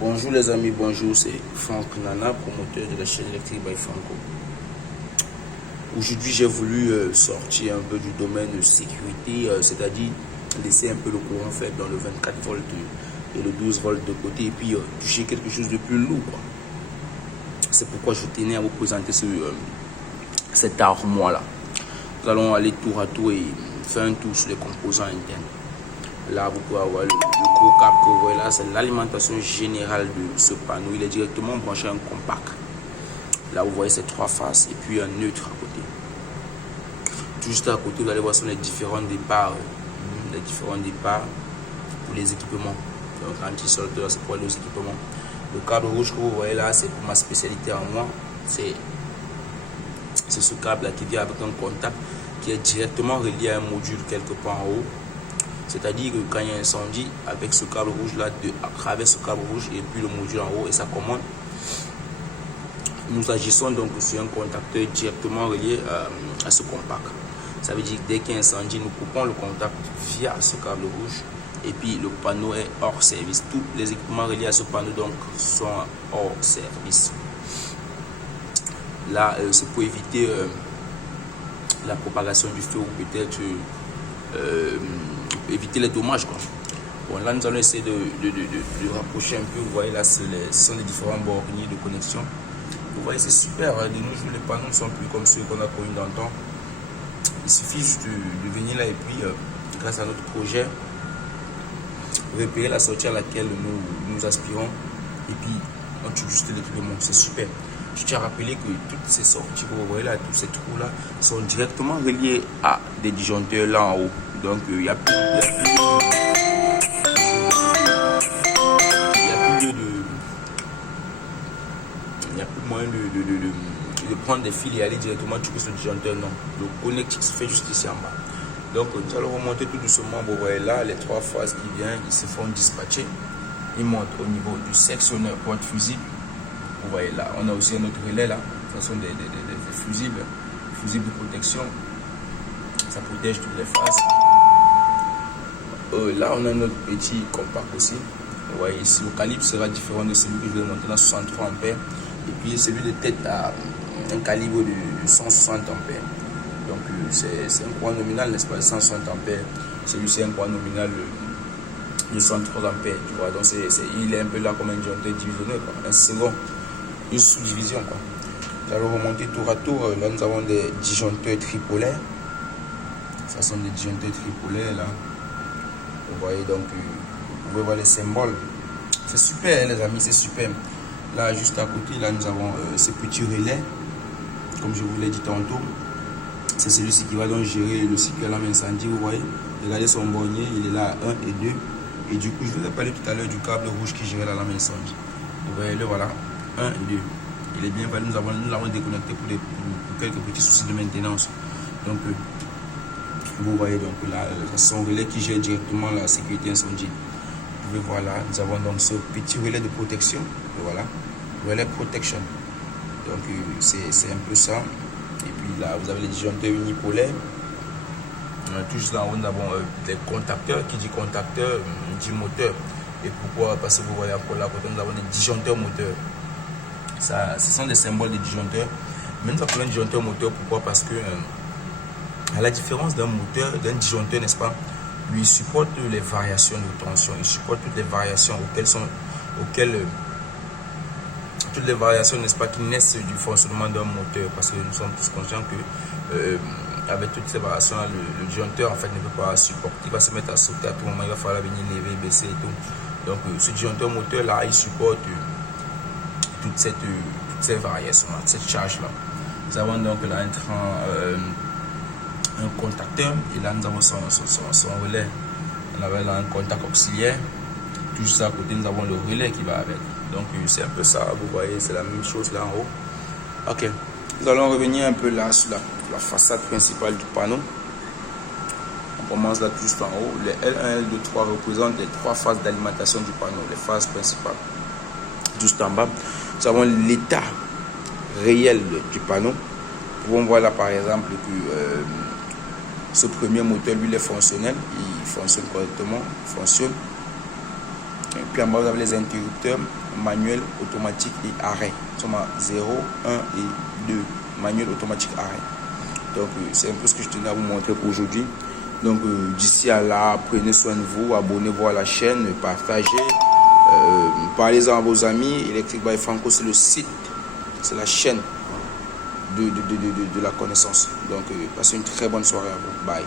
Bonjour les amis, bonjour, c'est Franck Nana, promoteur de la chaîne électrique by Franco. Aujourd'hui j'ai voulu sortir un peu du domaine de sécurité, c'est-à-dire laisser un peu le courant faible dans le 24 volts et le 12 volts de côté et puis toucher quelque chose de plus lourd. C'est pourquoi je tenais à vous présenter cette armoire là. Nous allons aller tour à tour et faire un tour sur les composants internes. Là, vous pouvez avoir le gros câble que vous voyez là, c'est l'alimentation générale de ce panneau. Il est directement branché à un compact. Là, vous voyez ces trois faces et puis un neutre à côté. Juste à côté, vous allez voir sur les différents départs. Pour les équipements. Donc, anti-soldateur, c'est pour les équipements. Le câble rouge que vous voyez là, c'est pour ma spécialité en moi. C'est ce câble là qui vient avec un contact qui est directement relié à un module quelque part en haut. C'est-à-dire que quand il y a un incendie, avec ce câble rouge là, à travers ce câble rouge et puis le module en haut et sa commande, nous agissons donc sur un contacteur directement relié à ce compact. Ça veut dire que dès qu'il y a un incendie, nous coupons le contact via ce câble rouge et puis le panneau est hors service. Tous les équipements reliés à ce panneau donc sont hors service. Là, c'est pour éviter la propagation du feu ou peut-être éviter les dommages quoi. Bon, là nous allons essayer de rapprocher un peu. Vous voyez là ce sont les différents borniers de connexion. Vous voyez c'est super, de nos jours les panneaux ne sont plus comme ceux qu'on a connus dans le temps. Il suffit juste de venir là et puis grâce à notre projet repérer la sortie à laquelle nous aspirons et puis on tue juste l'équipement. C'est super. Je tiens à rappeler que toutes ces sorties que vous voyez là, tous ces trous là sont directement reliés à des disjoncteurs là en haut. Donc il n'y a plus moyen de prendre des fils et aller directement sur ce disjoncteur. Non, le connectique se fait juste ici en bas. Donc nous allons remonter tout doucement. Vous voyez là les trois phases qui viennent, ils se font dispatcher. Ils montent au niveau du sectionneur porte fusible. Vous voyez là, on a aussi un autre relais là. Ce sont des fusibles de protection. Ça protège toutes les faces. Là, on a notre petit compact aussi. Vous voyez ici, le calibre sera différent de celui que je vais monter dans 63 ampères. Et puis celui de tête a un calibre de 160 ampères. Donc c'est un courant nominal, n'est-ce pas, de 160 ampères. Celui-ci est un courant nominal de 103 ampères. Tu vois, donc il est un peu là comme un disjoncteur divisionnaire, un second, une sous-division. Nous allons remonter tour à tour. Là, nous avons des disjoncteurs tripolaires. Ça sont des disjoncteurs tripolaires là. Vous voyez donc, vous pouvez voir les symboles. C'est super les amis, c'est super. Là juste à côté, là nous avons ce petit relais. Comme je vous l'ai dit tantôt, c'est celui-ci qui va donc gérer le cycle d'alarme incendie. Vous voyez, regardez son bornier, il est là 1 et 2. Et du coup, je vous ai parlé tout à l'heure du câble rouge qui gérait l'alarme incendie. Vous voyez le voilà, 1 et 2. Il est bien valide, nous l'avons déconnecté pour quelques petits soucis de maintenance. Donc vous voyez donc là, son relais qui gère directement la sécurité incendie. Vous pouvez voir là, nous avons donc ce petit relais de protection. Voilà, relais protection. Donc c'est un peu ça. Et puis là, vous avez les disjoncteurs unipolaires. Juste là en haut, nous avons des contacteurs. Qui dit contacteur, dit moteur. Et pourquoi? Parce que vous voyez encore là, nous avons des disjoncteurs moteurs. Ça, ce sont des symboles de disjoncteurs. Mais nous appelons disjoncteur moteur. Pourquoi? Parce que à la différence d'un moteur, d'un disjoncteur, n'est-ce pas, lui supporte les variations de tension, il supporte toutes les variations toutes les variations, n'est-ce pas, qui naissent du fonctionnement d'un moteur, parce que nous sommes tous conscients que avec toutes ces variations, le disjoncteur en fait ne peut pas supporter, il va se mettre à sauter à tout moment, il va falloir venir lever, baisser et tout. Donc ce disjoncteur moteur là, il supporte toutes ces variations là, cette charge là. Nous avons donc là un contacteur et là nous avons son relais. On avait là un contact auxiliaire. Tout juste à côté nous avons le relais qui va avec. Donc c'est un peu ça, vous voyez, c'est la même chose là en haut. Ok, nous allons revenir un peu là sur la façade principale du panneau. On commence là juste en haut. Les L1 et L2, 3 représentent les trois phases d'alimentation du panneau, les phases principales. Juste en bas, nous avons l'état réel du panneau. Nous pouvons voir là par exemple que ce premier moteur lui il est fonctionnel, il fonctionne correctement, Et puis en bas, vous avez les interrupteurs manuel, automatique et arrêt. Nous sommes à 0, 1 et 2. Manuel, automatique, arrêt. Donc, c'est un peu ce que je tenais à vous montrer pour aujourd'hui. Donc, d'ici à là, prenez soin de vous, abonnez-vous à la chaîne, partagez, parlez-en à vos amis. Electric by Franco, c'est le site, c'est la chaîne de la connaissance. Donc, passez une très bonne soirée à vous. Bye.